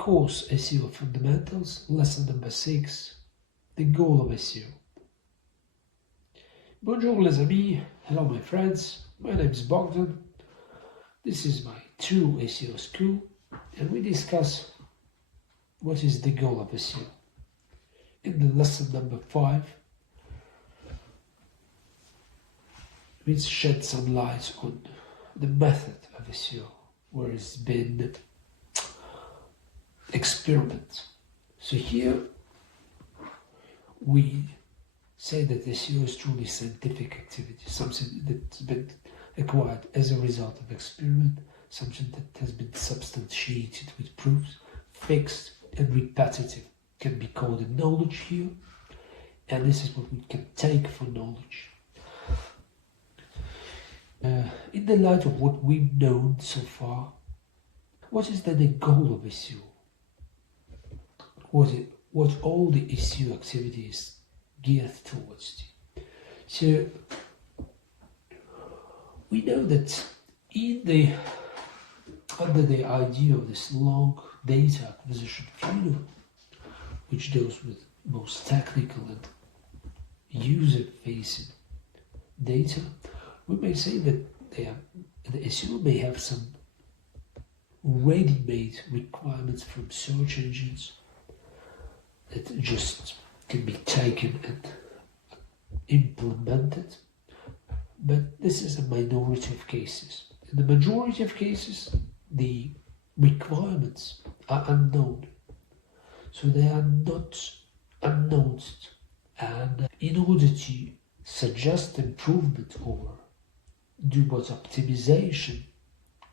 course SEO Fundamentals, lesson number 6, the goal of SEO. Bonjour les amis, hello my friends, my name is Bohdan. This is my True SEO School, and we discuss what is the goal of SEO. In the lesson number 5, we shed some light on the method of SEO, where it's been experiment. So here we say that SEO is truly scientific activity, something that's been acquired as a result of experiment, something that has been substantiated with proofs, fixed and repetitive, can be called a knowledge here, and this is what we can take for knowledge. In the light of what we've known so far, what is then the goal of SEO? What all the SEO activity is geared towards. So we know that under the idea of this long data acquisition funnel, which deals with most technical and user-facing data, we may say that the SEO may have some ready-made requirements from search engines that just can be taken and implemented, but this is a minority of cases. In the majority of cases, the requirements are unknown, so they are not announced, and in order to suggest improvement or do what optimization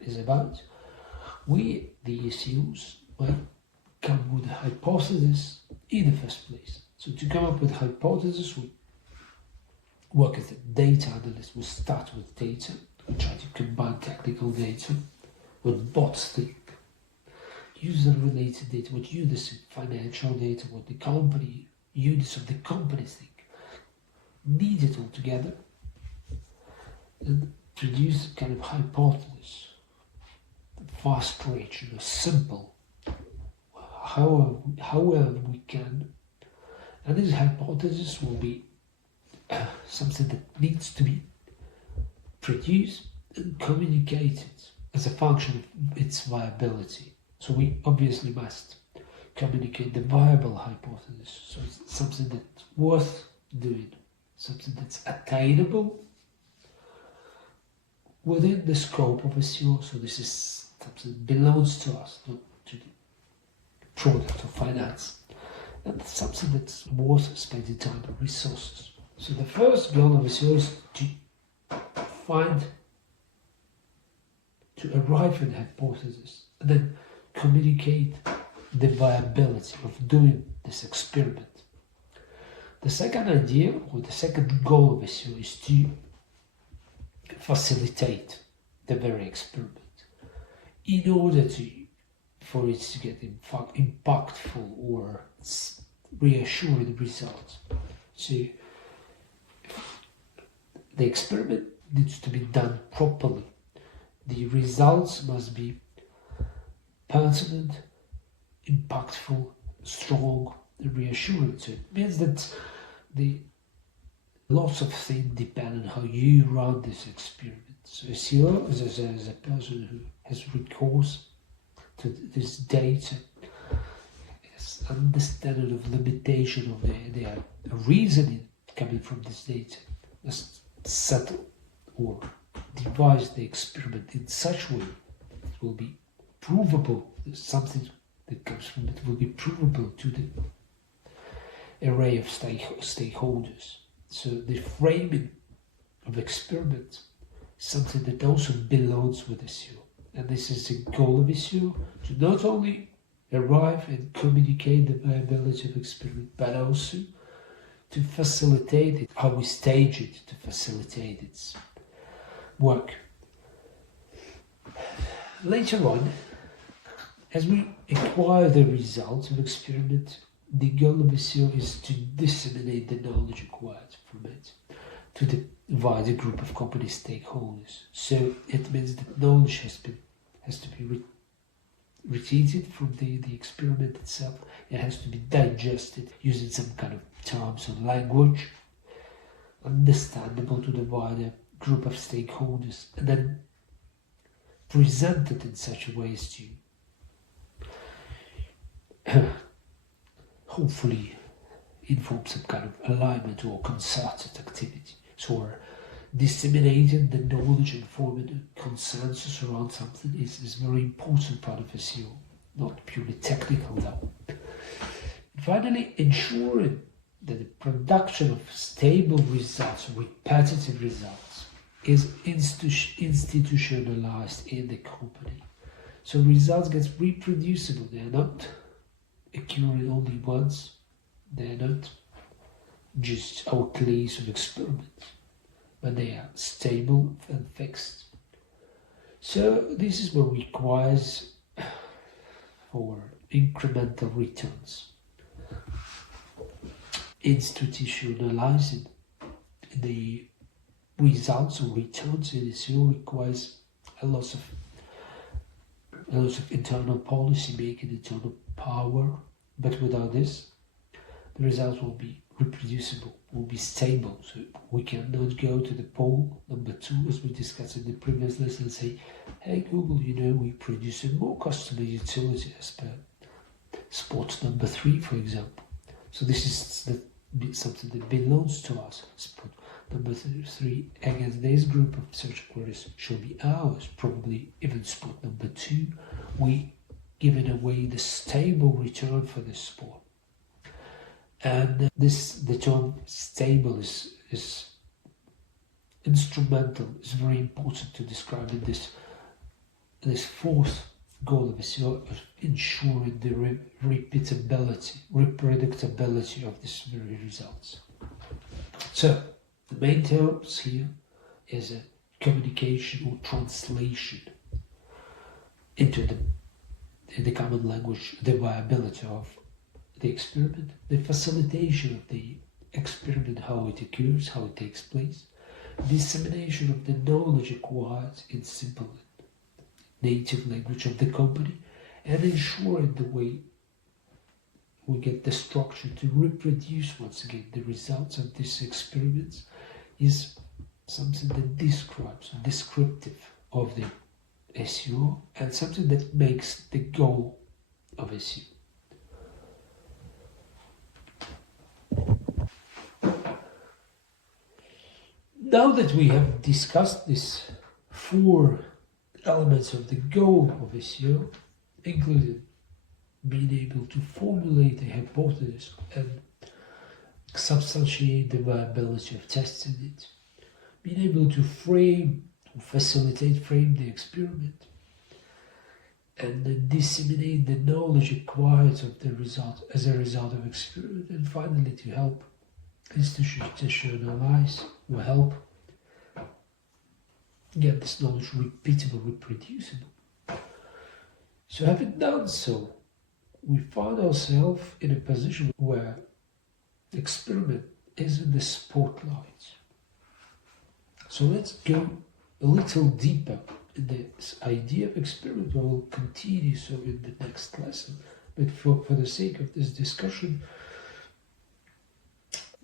is about, we, the SEOs, might come with a hypothesis in the first place. So to come up with a hypothesis, we work as a data analyst. We start with data. We try to combine technical data with bots think, user-related data, what users think, financial data, what the company, units of the company think. Knead it all together and produce a kind of hypothesis. Fast range, simple, however we can. And this hypothesis will be something that needs to be produced and communicated as a function of its viability. So we obviously must communicate the viable hypothesis. So it's something that's worth doing, something that's attainable within the scope of SEO. So this is something that belongs to us, not to the product or finance. And something that's worth spending time and resources. So the first goal of SEO is to arrive at a hypothesis and then communicate the viability of doing this experiment. The second idea, or the second goal of SEO, is to facilitate the very experiment in order for it to get impactful or reassuring results. So the experiment needs to be done properly. The results must be pertinent, impactful, strong, and reassuring. So it means that lots of things depend on how you run this experiment. So SEO is a person who has recourse to this data, has understanding of limitation of their reasoning coming from this data, must settle or devise the experiment in such a way it will be provable. Something that comes from it will be provable to the array of stakeholders. So the framing of experiment is something that also belongs with SEO. And this is the goal of SEO, to not only arrive and communicate the viability of experiment, but also to facilitate it, how we stage it, to facilitate its work. Later on, as we acquire the results of experiment, the goal of SEO is to disseminate the knowledge acquired from it to the wider group of company stakeholders. So it means that knowledge has to be repeated from the experiment itself. It has to be digested using some kind of terms or language, understandable to the wider group of stakeholders, and then presented in such a way as to hopefully inform some kind of alignment or concerted activity. So disseminating the knowledge and forming a consensus around something is a very important part of SEO, not purely technical though. Finally, ensuring that the production of stable results, repetitive results, is institutionalized in the company. So results get reproducible. They are not occurring only once. They are not just outlays of experiments, but they are stable and fixed. So this is what requires for incremental returns. Institutionalizing the results or returns in SEO requires a lot of internal policy making, internal power, but without this, the results will be reproducible, will be stable. So we cannot go to the poll number 2, as we discussed in the previous lesson, and say, hey Google, we produce more customer utility as per spot number 3, for example. So this is something that belongs to us. Spot number 3 against this group of search queries shall be ours. Probably even spot number 2, we giving away the stable return for this spot. And the term stable is instrumental, is very important to describing this fourth goal of SEO, of ensuring the repeatability, reproducibility of these very results. So the main terms here is a communication or translation into the common language, the viability of the experiment, the facilitation of the experiment, how it occurs, how it takes place, dissemination of the knowledge acquired in simple native language of the company, and ensuring the way we get the structure to reproduce once again the results of these experiments is something that describes, descriptive of the SEO, and something that makes the goal of SEO. Now that we have discussed these 4 elements of the goal of SEO, including being able to formulate a hypothesis and substantiate the viability of testing it, being able to frame the experiment, and then disseminate the knowledge acquired of the result as a result of experiment, and finally to help institutionalize or help get this knowledge repeatable, reproducible. So having done so, we find ourselves in a position where the experiment is in the spotlight. So let's go a little deeper in this idea of experiment. We will continue so in the next lesson, but for the sake of this discussion,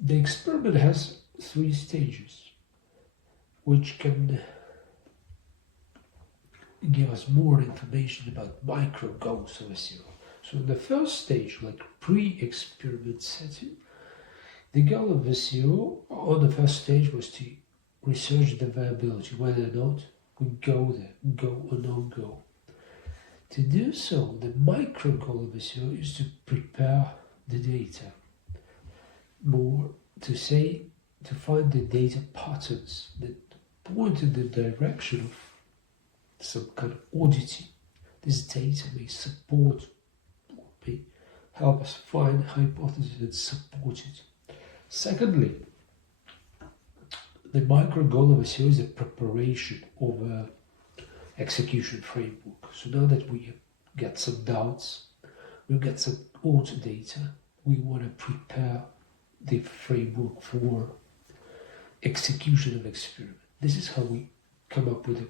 the experiment has 3 stages, which can give us more information about micro goals of SEO. So in the first stage, like pre-experiment setting, the goal of SEO on the first stage was to research the viability, whether or not we go there, go or not go. To do so, the micro goal of SEO is to prepare the data. More to say, to find the data patterns that point in the direction of some kind of auditing. This data may support or may help us find hypotheses that support it. Secondly, the micro goal of SEO is the preparation of an execution framework. So now that we get some doubts, we get some auto data, we want to prepare the framework for execution of experiment. This is how we come up with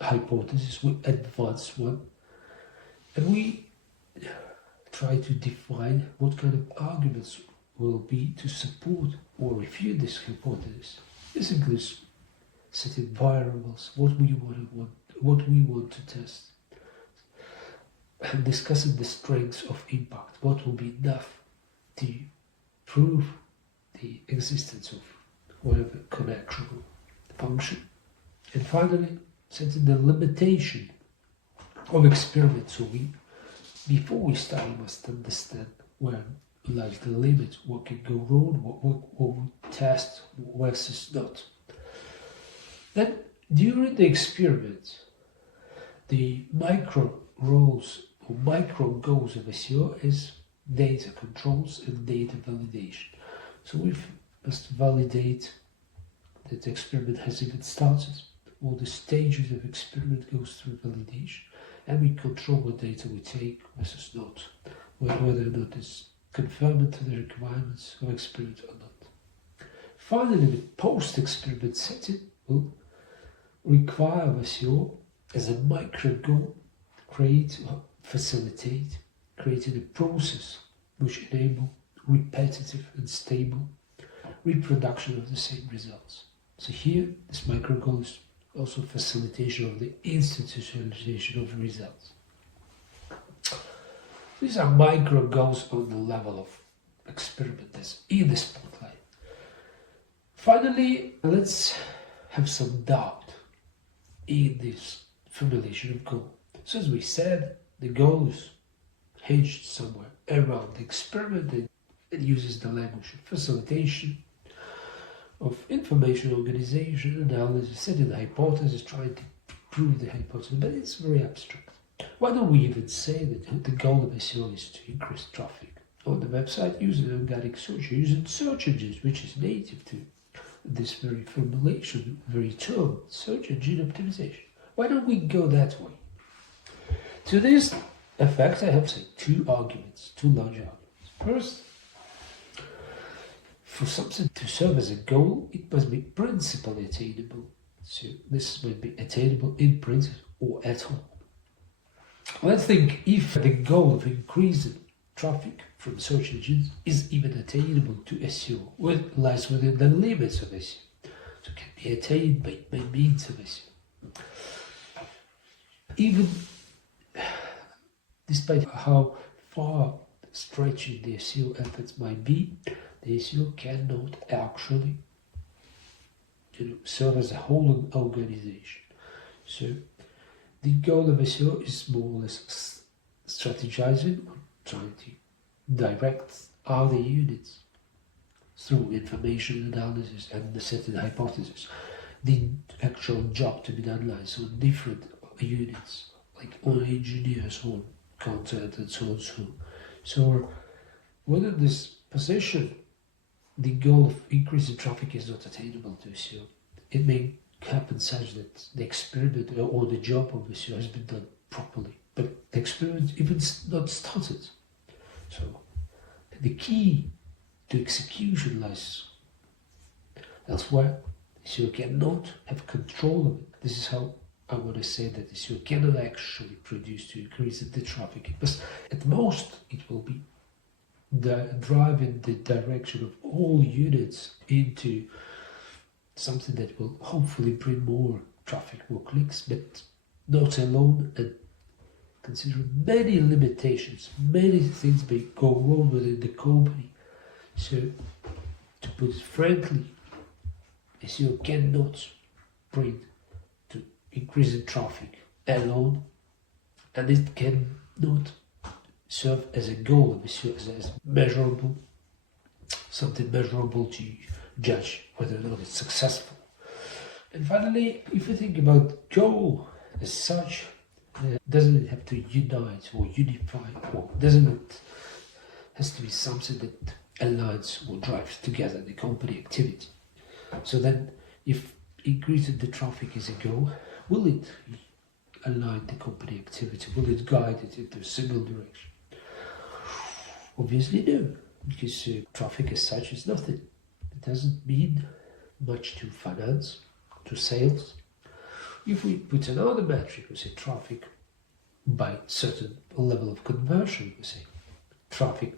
a hypothesis, we advance one, And we try to define what kind of arguments will be to support or refute this hypothesis. This includes setting variables, what we want to test, and discussing the strengths of impact, what will be enough to prove the existence of whatever connectional function. And finally, setting the limitation of experiments. So before we start, we must understand where lies the limit, what can go wrong, what we test versus not. Then, during the experiment, the micro roles or micro goals of SEO is data controls and data validation. So we must validate that the experiment has even started. All the stages of experiment goes through validation, and we control what data we take versus not, whether or not it's conforming to the requirements of experiment or not. Finally, the post-experiment setting will require SEO as a micro goal, facilitate, creating a process which enable repetitive and stable reproduction of the same results. So here, this micro goal is also facilitation of the institutionalization of the results. These are micro goals on the level of experimenters in the spotlight. Finally, let's have some doubt in this formulation of goal. So as we said, the goal is hinged somewhere around the experiment. It uses the language of facilitation, of information organization, analysis, setting the hypothesis, trying to prove the hypothesis, but it's very abstract. Why don't we even say that the goal of SEO is to increase traffic on the website using organic search, using search engines, which is native to this very formulation, very term, search engine optimization. Why don't we go that way? To this effect, I have two large arguments. First, for something to serve as a goal, it must be principally attainable. So this might be attainable in principle or at all. Let's think if the goal of increasing traffic from search engines is even attainable to SEO, lies within the limits of SEO. So it can be attained by means of SEO. Even despite how far stretching the SEO efforts might be, the SEO cannot actually serve as a whole organization. So the goal of SEO is more or less strategizing, or trying to direct other units through information analysis and the setting hypothesis. The actual job to be done lies on different units, like on engineers, on content, and so on. So within this position, the goal of increasing traffic is not attainable to SEO. It may happen such that the experiment or the job of SEO has been done properly, but the experiment even not started. So the key to execution lies elsewhere. SEO cannot have control of it. This is how I want to say that SEO cannot actually produce to increase the traffic. Because at most it will be driving the direction of all units into something that will hopefully bring more traffic, more clicks, but not alone, and considering many limitations, many things may go wrong within the company. So, to put it frankly, SEO cannot bring to increasing traffic alone, and it cannot serve as a goal of SEO, as measurable, something measurable to judge whether or not it's successful. And finally, if you think about goal as such, doesn't it have to unite or unify, or doesn't it has to be something that aligns or drives together the company activity? So then, if increasing the traffic is a goal, will it align the company activity? Will it guide it into a single direction? Obviously no, because traffic as such is nothing. It doesn't mean much to finance, to sales. If we put another metric, we say traffic by certain level of conversion. We say traffic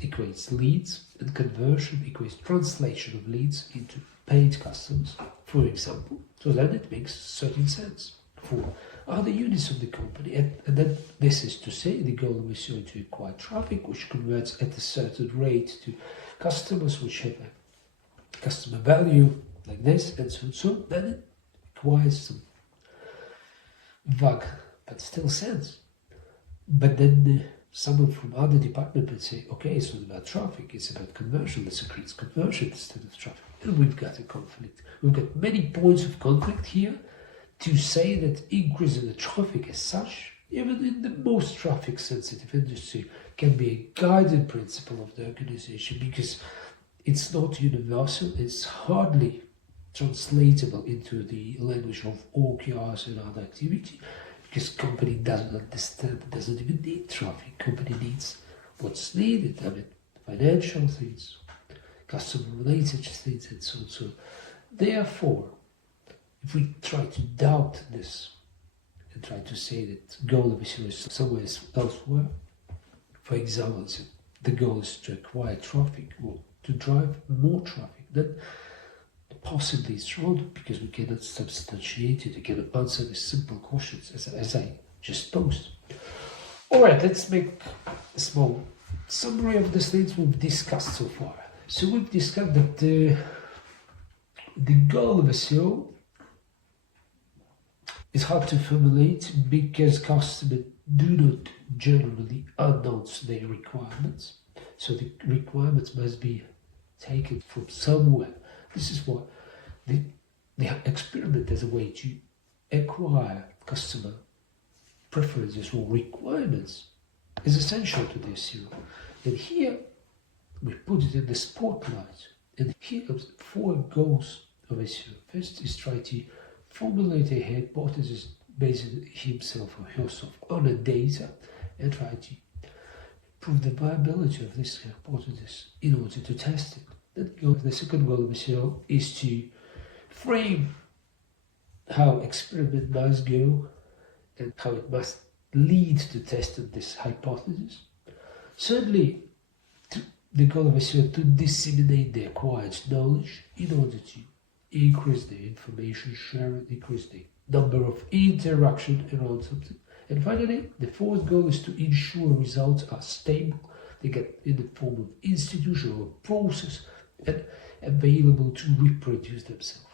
equates leads, and conversion equates translation of leads into paid customers, for example. So then it makes certain sense for other units of the company. And then this is to say the goal of SEO is to acquire traffic which converts at a certain rate to customers which have a customer value like this, and so on. So then it requires some vague but still sense. But then someone from other department would say, okay, it's not about traffic, it's about conversion. Let's increase conversion instead of traffic. And we've got a conflict. We've got many points of conflict here to say that increasing the traffic as such, even in the most traffic sensitive industry, can be a guiding principle of the organization, because it's not universal, it's hardly translatable into the language of OKRs and other activity, because company doesn't understand, doesn't even need traffic. Company needs what's needed, I mean, financial things, customer related things, and so on. So therefore, if we try to doubt this and try to say that goal of SEO is somewhere elsewhere, for example, the goal is to acquire traffic or to drive more traffic, then possibly it's wrong, because we cannot substantiate it, we cannot answer these simple questions as I just posed. Alright, let's make a small summary of the things we've discussed so far. So we've discussed that the goal of SEO is hard to formulate because customers do not generally announce their requirements. So the requirements must be taken from somewhere. This is what the experiment as a way to acquire customer preferences or requirements is essential to the SEO. And here we put it in the spotlight. And here are 4 goals of SEO. First is try to formulate a hypothesis based himself or herself on a data and try to prove the viability of this hypothesis in order to test it. The second goal of SEO is to frame how experiment must go and how it must lead to testing this hypothesis. Thirdly, the goal of SEO to disseminate the acquired knowledge in order to increase the information sharing, increase the number of interactions around something. And finally, the fourth goal is to ensure results are stable, they get in the form of institutional process and available to reproduce themselves.